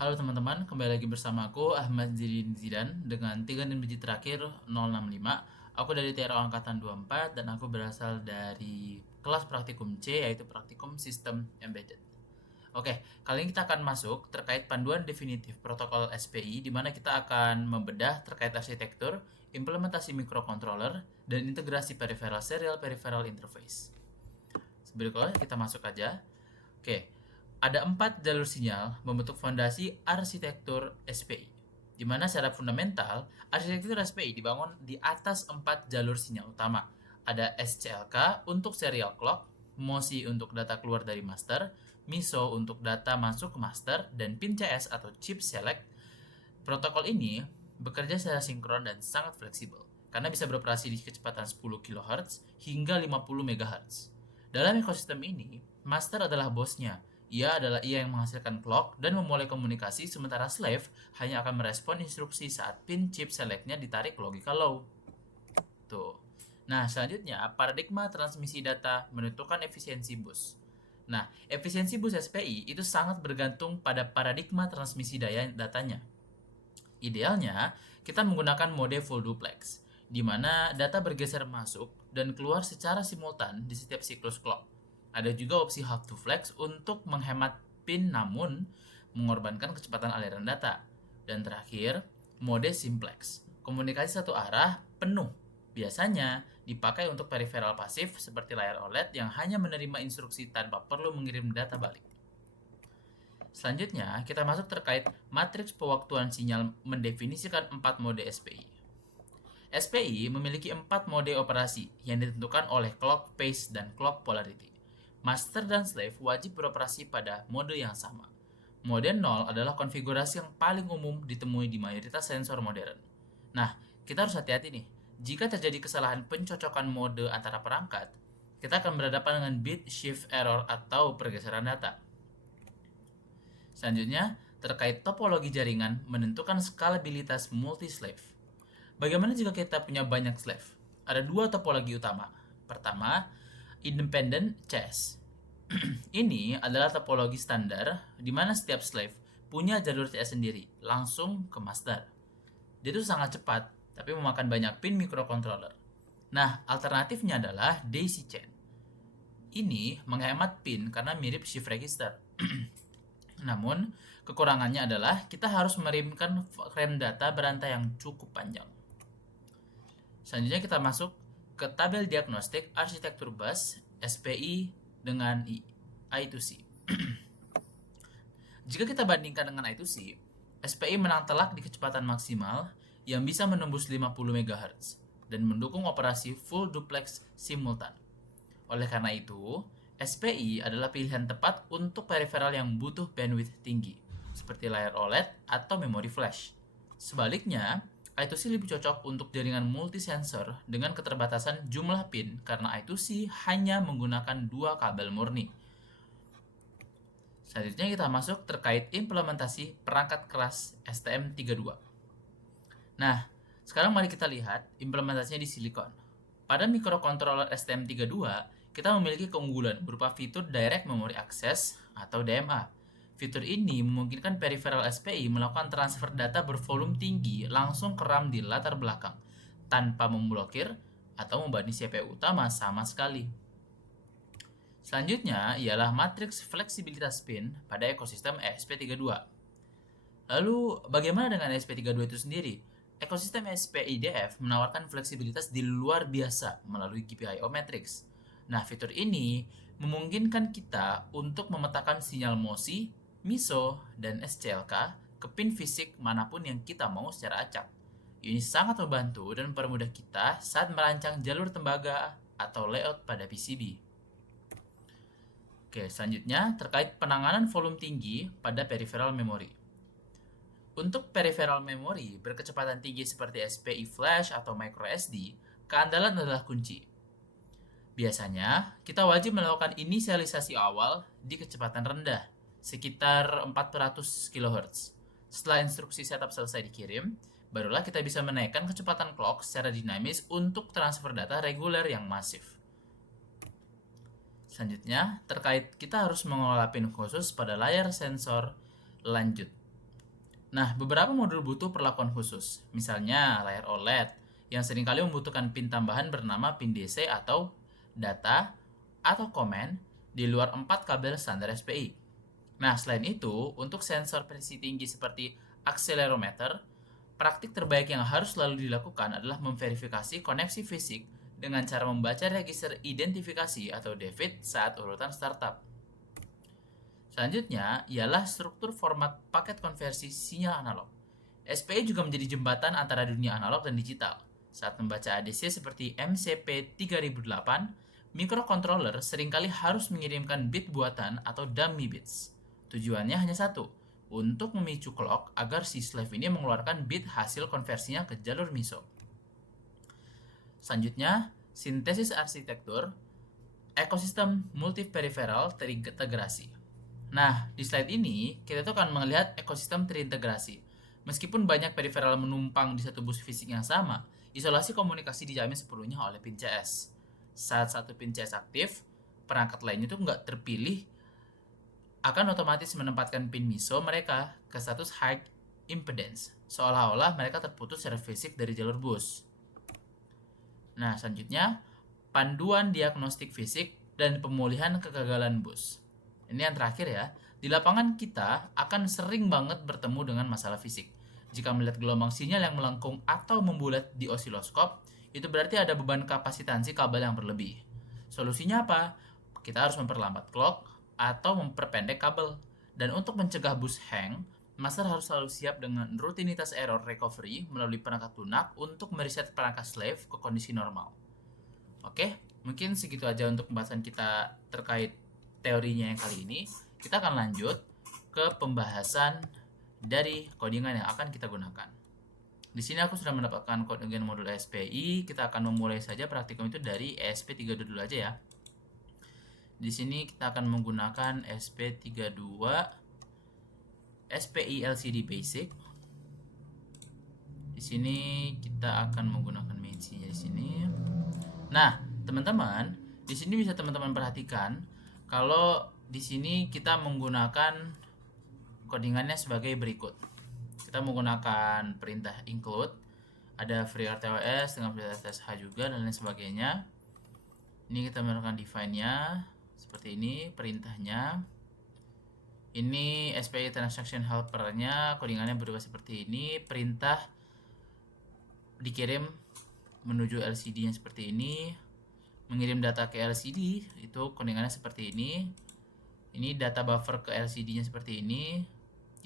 Halo teman-teman, kembali lagi bersama aku Ahmad Zidin Zidan dengan 3 digit terakhir 065. Aku dari TRO Angkatan 24 dan aku berasal dari kelas praktikum C yaitu praktikum Sistem Embedded. Oke, kali ini kita akan masuk terkait panduan definitif protokol SPI di mana kita akan membedah terkait arsitektur, implementasi microcontroller, dan integrasi peripheral serial peripheral interface. Berikutnya kita masuk aja. Oke, ada 4 jalur sinyal membentuk fondasi arsitektur SPI. Di mana secara fundamental, arsitektur SPI dibangun di atas 4 jalur sinyal utama. Ada SCLK untuk serial clock, MOSI untuk data keluar dari master, MISO untuk data masuk ke master, dan pin CS atau chip select. Protokol ini bekerja secara sinkron dan sangat fleksibel karena bisa beroperasi di kecepatan 10 kHz hingga 50 MHz. Dalam ekosistem ini, master adalah bosnya. Ia adalah yang menghasilkan clock dan memulai komunikasi, sementara slave hanya akan merespon instruksi saat pin chip selectnya ditarik logika low. Tuh. Nah, selanjutnya, paradigma transmisi data menentukan efisiensi bus. Nah, efisiensi bus SPI itu sangat bergantung pada paradigma transmisi daya datanya. Idealnya, kita menggunakan mode full duplex, di mana data bergeser masuk dan keluar secara simultan di setiap siklus clock. Ada juga opsi half to flex untuk menghemat pin namun mengorbankan kecepatan aliran data. Dan terakhir, mode simplex, komunikasi satu arah penuh. Biasanya dipakai untuk peripheral pasif seperti layar OLED yang hanya menerima instruksi tanpa perlu mengirim data balik. Selanjutnya, kita masuk terkait matriks pewaktuan sinyal mendefinisikan 4 mode SPI. SPI memiliki 4 mode operasi yang ditentukan oleh clock phase dan clock polarity. Master dan slave wajib beroperasi pada mode yang sama. Mode 0 adalah konfigurasi yang paling umum ditemui di mayoritas sensor modern. Nah, kita harus hati-hati nih. Jika terjadi kesalahan pencocokan mode antara perangkat, kita akan berhadapan dengan bit shift error atau pergeseran data. Selanjutnya, terkait topologi jaringan menentukan skalabilitas multi-slave. Bagaimana jika kita punya banyak slave? Ada 2 topologi utama. Pertama, independent CS. Ini adalah topologi standar di mana setiap slave punya jalur CS sendiri, langsung ke master. Dia itu sangat cepat, tapi memakan banyak pin microcontroller. Nah, alternatifnya adalah daisy chain. Ini menghemat pin karena mirip shift register. Namun, kekurangannya adalah kita harus mengirimkan frame data berantai yang cukup panjang. Selanjutnya kita masuk ke tabel diagnostik arsitektur bus SPI dengan I2C. Jika kita bandingkan dengan I2C, SPI menang telak di kecepatan maksimal yang bisa menembus 50 MHz dan mendukung operasi full duplex simultan. Oleh karena itu, SPI adalah pilihan tepat untuk peripheral yang butuh bandwidth tinggi, seperti layar OLED atau memori flash. Sebaliknya, I2C lebih cocok untuk jaringan multisensor dengan keterbatasan jumlah pin karena I2C hanya menggunakan 2 kabel murni. Selanjutnya kita masuk terkait implementasi perangkat keras STM32. Nah, sekarang mari kita lihat implementasinya di silikon. Pada microcontroller STM32, kita memiliki keunggulan berupa fitur Direct Memory Access atau DMA. Fitur ini memungkinkan peripheral SPI melakukan transfer data bervolume tinggi langsung ke RAM di latar belakang, tanpa memblokir atau membebani CPU utama sama sekali. Selanjutnya ialah matriks fleksibilitas pin pada ekosistem ESP32. Lalu, bagaimana dengan ESP32 itu sendiri? Ekosistem SPIDF menawarkan fleksibilitas di luar biasa melalui GPIO Matrix. Nah, fitur ini memungkinkan kita untuk memetakan sinyal MOSI, MISO, dan SCLK ke pin fisik manapun yang kita mau secara acak. Ini sangat membantu dan mempermudah kita saat merancang jalur tembaga atau layout pada PCB. Oke, selanjutnya terkait penanganan volume tinggi pada peripheral memory. Untuk peripheral memory berkecepatan tinggi seperti SPI flash atau microSD, keandalan adalah kunci. Biasanya, kita wajib melakukan inisialisasi awal di kecepatan rendah, sekitar 400 kHz. Setelah instruksi setup selesai dikirim, barulah kita bisa menaikkan kecepatan clock secara dinamis untuk transfer data reguler yang masif. Selanjutnya, terkait kita harus mengelola pin khusus pada layar sensor lanjut. Nah, beberapa modul butuh perlakuan khusus. Misalnya layar OLED yang seringkali membutuhkan pin tambahan bernama pin DC atau data atau komen di luar 4 kabel standar SPI. Nah, selain itu, untuk sensor presisi tinggi seperti akselerometer, praktik terbaik yang harus selalu dilakukan adalah memverifikasi koneksi fisik dengan cara membaca register identifikasi atau DVID saat urutan startup. Selanjutnya ialah struktur format paket konversi sinyal analog. SPI juga menjadi jembatan antara dunia analog dan digital. Saat membaca ADC seperti MCP 3008, microcontroller seringkali harus mengirimkan bit buatan atau dummy bits. Tujuannya hanya satu, untuk memicu clock agar si slave ini mengeluarkan bit hasil konversinya ke jalur MISO. Selanjutnya, sintesis arsitektur, ekosistem multi-peripheral terintegrasi. Nah, di slide ini kita tuh akan melihat ekosistem terintegrasi. Meskipun banyak peripheral menumpang di satu bus fisik yang sama, isolasi komunikasi dijamin sepenuhnya oleh pin CS. Saat satu pin CS aktif, perangkat lainnya tuh nggak terpilih akan otomatis menempatkan pin MISO mereka ke status high impedance, seolah-olah mereka terputus secara fisik dari jalur bus. Nah, selanjutnya, panduan diagnostik fisik dan pemulihan kegagalan bus. Ini yang terakhir ya. Di lapangan kita akan sering banget bertemu dengan masalah fisik. Jika melihat gelombang sinyal yang melengkung atau membulat di osiloskop, itu berarti ada beban kapasitansi kabel yang berlebih. Solusinya apa? Kita harus memperlambat clock atau memperpendek kabel. Dan untuk mencegah bus hang, master harus selalu siap dengan rutinitas error recovery melalui perangkat lunak untuk mereset perangkat slave ke kondisi normal. Oke, mungkin segitu aja untuk pembahasan kita terkait teorinya yang kali ini. Kita akan lanjut ke pembahasan dari codingan yang akan kita gunakan. Di sini aku sudah mendapatkan codingan modul SPI. Kita akan memulai saja praktikum itu dari ESP32 dulu aja ya. Di sini kita akan menggunakan SP32 SPI LCD Basic. Di sini kita akan menggunakan mainnya di sini. Nah, teman-teman, di sini bisa teman-teman perhatikan kalau di sini kita menggunakan codingannya sebagai berikut. Kita menggunakan perintah include, ada FreeRTOS dengan perintah SSH juga dan lain sebagainya. Ini kita menggunakan define-nya seperti ini, perintahnya. Ini SPI transaction helper-nya, codingannya berubah seperti ini, perintah dikirim menuju LCD-nya seperti ini, mengirim data ke LCD itu codingannya seperti ini. Ini data buffer ke LCD-nya seperti ini,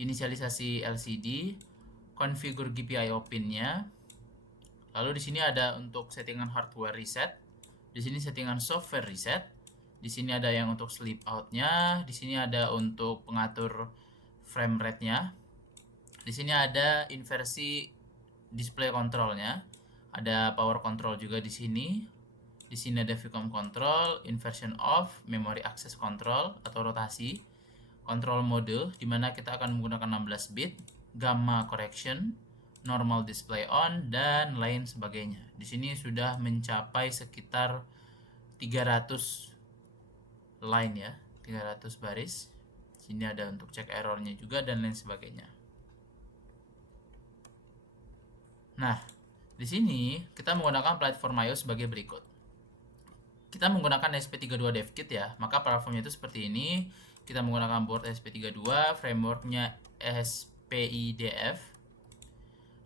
inisialisasi LCD, configure GPIO pin-nya. Lalu di sini ada untuk settingan hardware reset, di sini settingan software reset, di sini ada yang untuk sleep out-nya, di sini ada untuk pengatur frame rate-nya, di sini ada inversi display control-nya, ada power control juga di sini. Di sini ada vcom control, inversion off, memory access control atau rotasi, control mode di mana kita akan menggunakan 16 bit, gamma correction, normal display on dan lain sebagainya. Di sini sudah mencapai sekitar 300 line ya, 300 baris. Sini ada untuk cek errornya juga dan lain sebagainya. Nah, di sini kita menggunakan platform I/O sebagai berikut. Kita menggunakan SP32 DevKit ya, maka platformnya itu seperti ini. Kita menggunakan board SP32, frameworknya SPIDF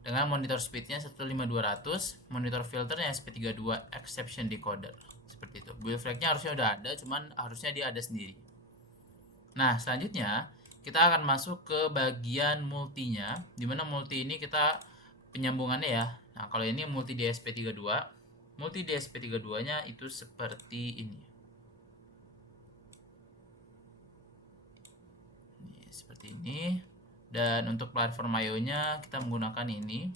dengan monitor speednya 15200, monitor filternya SP32 exception decoder. Seperti itu. Build flag-nya harusnya udah ada, cuman harusnya dia ada sendiri. Nah, selanjutnya kita akan masuk ke bagian multinya, dimana multi ini kita penyambungannya ya. Nah, kalau ini multi DSP32, multi DSP32-nya itu seperti ini. Seperti ini. Dan untuk platform I/O-nya kita menggunakan ini.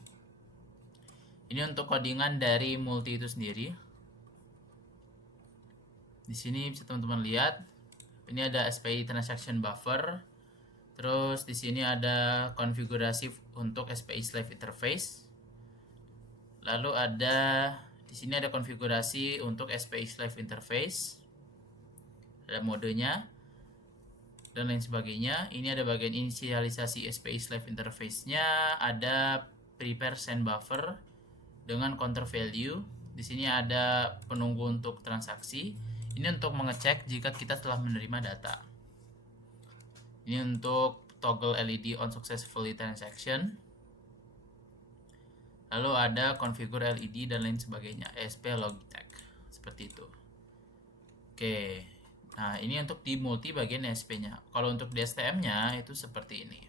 Ini untuk codingan dari multi itu sendiri. Di sini bisa teman-teman lihat, ini ada SPI transaction buffer. Terus di sini ada konfigurasi untuk SPI slave interface. Lalu ada di sini ada konfigurasi untuk SPI slave interface. Ada modenya. dan lain sebagainya. Ini ada bagian inisialisasi SPI slave interface-nya, ada prepare send buffer dengan counter value. Di sini ada penunggu untuk transaksi. Ini untuk mengecek jika kita telah menerima data. Ini untuk toggle LED on successfully transaction. Lalu ada configure LED dan lain sebagainya, ESP Logitech, seperti itu. Oke, nah ini untuk di multi bagian ESP-nya. Kalau untuk di STM-nya itu seperti ini.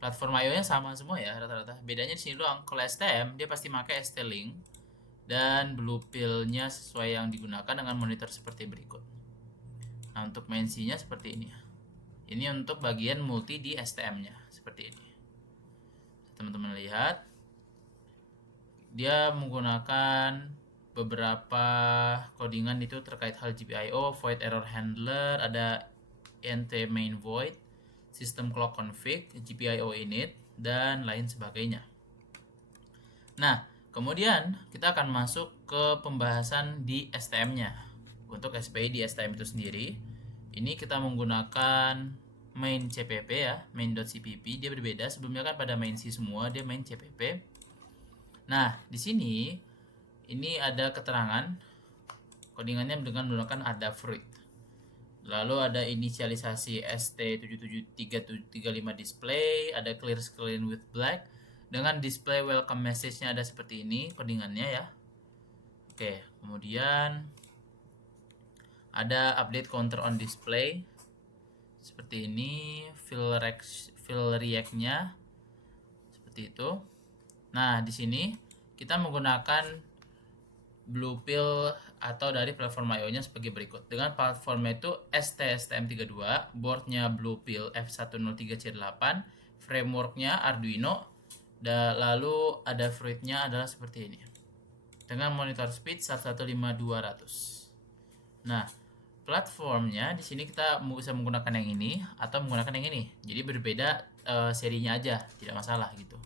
Platform I/O-nya sama semua ya rata-rata. Bedanya di sini doang. Kalau STM dia pasti pakai ST-Link dan blue pill-nya sesuai yang digunakan dengan monitor seperti berikut. Nah, untuk main C-nya seperti ini. Ini untuk bagian multi di STM-nya seperti ini. Teman-teman lihat, dia menggunakan beberapa codingan itu terkait hal GPIO, void error handler, ada ent main void, system clock config, GPIO init, dan lain sebagainya. Nah, kemudian kita akan masuk ke pembahasan di STM-nya. Untuk SPI di STM itu sendiri, ini kita menggunakan main CPP ya, main.cpp. Dia berbeda, sebelumnya kan pada main C semua, dia main CPP. Nah, di sini ini ada keterangan codingannya dengan menggunakan Adafruit. Lalu ada inisialisasi ST7735 display, ada clear screen with black dengan display welcome message-nya ada seperti ini codingannya ya. Oke, kemudian ada update counter on display seperti ini, fill react-nya seperti itu. Nah, di sini kita menggunakan blue pill atau dari platform I/O-nya sebagai berikut. Dengan platformnya itu STM32, boardnya blue pill F103C8, frameworknya Arduino, dan lalu ada fruitnya adalah seperti ini. Dengan monitor speed 115200. Nah, platformnya di sini kita bisa menggunakan yang ini atau menggunakan yang ini. Jadi berbeda serinya aja, tidak masalah gitu.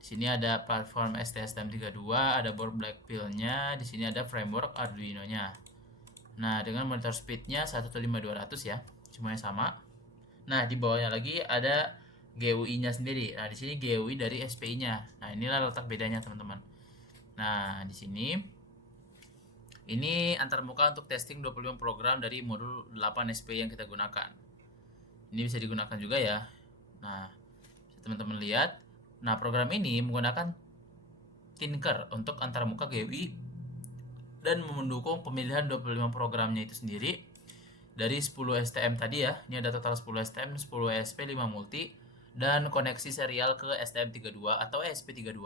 Di sini ada platform STM32, ada board black pill-nya, di sini ada framework Arduino-nya. Nah, dengan monitor speed-nya 115200 ya, semuanya sama. Nah, di bawahnya lagi ada GUI-nya sendiri. Nah, di sini GUI dari SPI-nya. Nah, inilah letak bedanya, teman-teman. Nah, di sini ini antarmuka untuk testing 25 program dari modul 8 SPI yang kita gunakan. Ini bisa digunakan juga ya. Nah, teman-teman lihat. Nah, program ini menggunakan Tinker untuk antarmuka GUI dan mendukung pemilihan 25 programnya itu sendiri dari 10 STM tadi ya. Ini ada total 10 STM, 10 ESP, 5 multi, dan koneksi serial ke STM32 atau ESP32.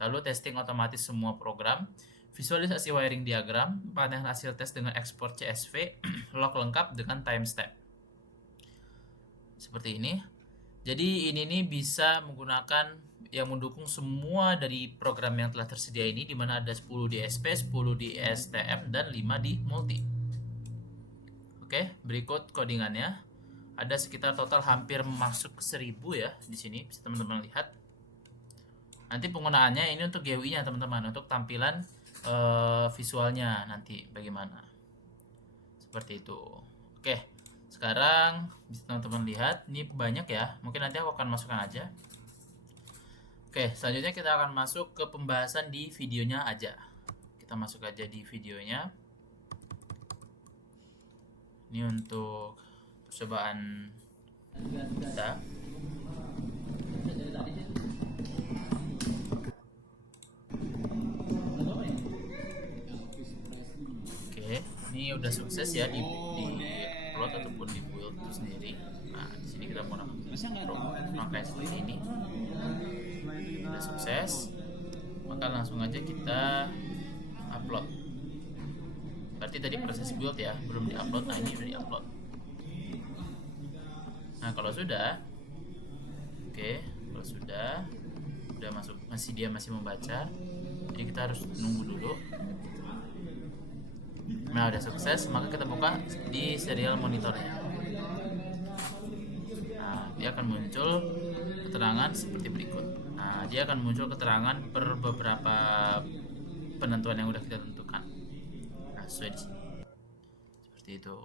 Lalu testing otomatis semua program, visualisasi wiring diagram, panel hasil tes dengan ekspor CSV, log lengkap dengan timestamp. Seperti ini. Jadi ini nih bisa menggunakan yang mendukung semua dari program yang telah tersedia ini, di mana ada 10 di SP, 10 di STM, dan 5 di multi. Oke, berikut codingannya. Ada sekitar total hampir masuk ke 1000 ya di sini, bisa teman-teman lihat. Nanti penggunaannya ini untuk GUI-nya teman-teman, untuk tampilan visualnya nanti bagaimana. Seperti itu. Oke, sekarang bisa teman-teman lihat, ini banyak ya, mungkin nanti aku akan masukkan aja. Oke, selanjutnya kita akan masuk ke pembahasan di videonya aja. Kita masuk aja di videonya. Ini untuk percobaan kita. Oke, ini udah sukses ya di upload ataupun di build itu sendiri. Nah, di sini kita menggunakan rangkaian seperti ini. Udah sukses, maka langsung aja kita upload. Berarti tadi proses build ya, belum diupload. Nah, ini udah diupload. Nah, kalau sudah, oke, kalau sudah masuk, dia masih membaca, jadi kita harus nunggu dulu. Nah, udah sukses, maka kita buka di serial monitornya. Nah, dia akan muncul keterangan seperti berikut. Nah, dia akan muncul keterangan per beberapa penentuan yang udah kita tentukan. Nah, sesuai di sini. Seperti itu.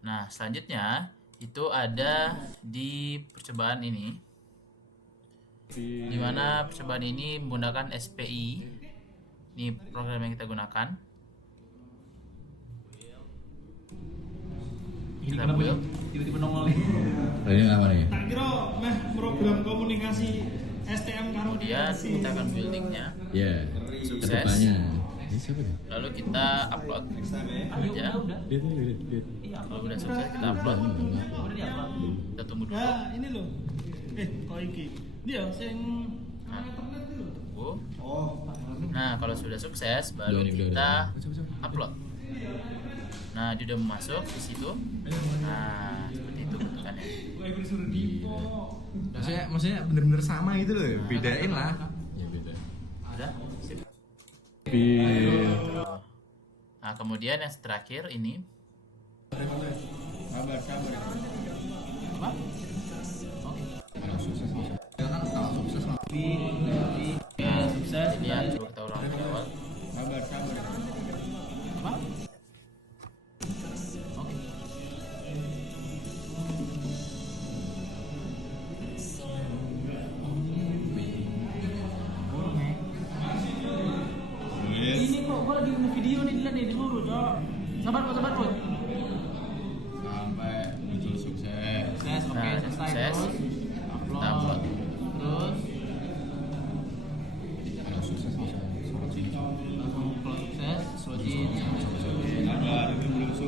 Nah, selanjutnya itu ada di percobaan ini, di mana percobaan ini menggunakan SPI. Ini program yang kita gunakan. Ini Kita kenapa build. tiba-tiba nongol nih? Ini apa nih? Tak kira meh program komunikasi STM karo Kemudian kita akan buildingnya. Ya. Sukses. Kedepannya. Ini siapa nih? Lalu kita upload aja. Dia tuh dia. Kalau udah sukses kita upload. Kita tunggu dulu. Nah, ini loh. Kok iki? Dia sing internet itu. Tunggu. Oh, Nah, kalau sudah sukses baru kita upload. Nah, dia udah masuk di situ. Nah, seperti itu bentukannya. gue disuruh dipo. Maksudnya bener-bener sama gitu loh, bedain lah. Ya beda. Udah? Sip. Pil. Nah, kemudian yang terakhir ini Kabar. apa? Kalau sukses bisa. Ya kan kalau sukses mah. Nah, sukses. Ini yang coba kita ulang dari awal. Kabar. Apa? Oke. Ini kok gue lagi video nih dilihat nih dulu, Cok. Sabar, Bro. Sampai muncul sukses. Sukses, oke, Nah, selesai sukses. terus. Kita upload. Terus Kalau sukses bisa. langsung kalau sukses, login.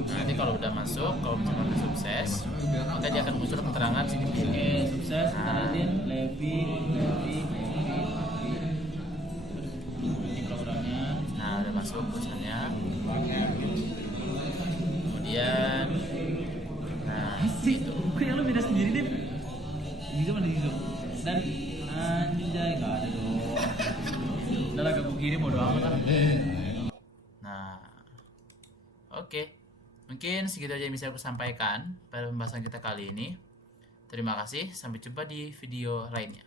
Nanti kalau udah masuk, kalau misalkan udah sukses, maka dia akan muncul keterangan sini pilih. Oke, sukses. Kita Nah. liatin Levi. Ini programnya. Nah, udah masuk tulisannya. Kemudian, nah, gitu. Kok yang lu beda sendiri deh? Bisa mana gitu? Dan anjay nggak ada dong. Udah lah gak kirim bodo amat lah. Nah, oke. Mungkin segitu aja yang bisa aku sampaikan pada pembahasan kita kali ini. Terima kasih, sampai jumpa di video lainnya.